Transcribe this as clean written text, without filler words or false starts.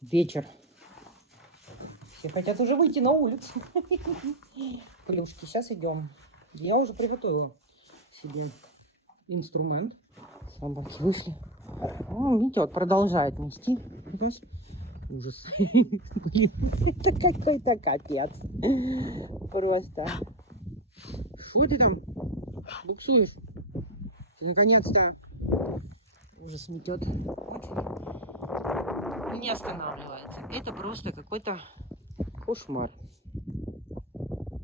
Вечер. Все хотят уже выйти на улицу. Плюшки, сейчас идем. Я уже приготовила себе инструмент. Собаки вышли. Видите, вот продолжает нести. Ужас. Блин, это какой-то капец. Просто. Что ты там буксуешь? Ты наконец-то ужас метет. Не останавливается. Это просто какой-то кошмар.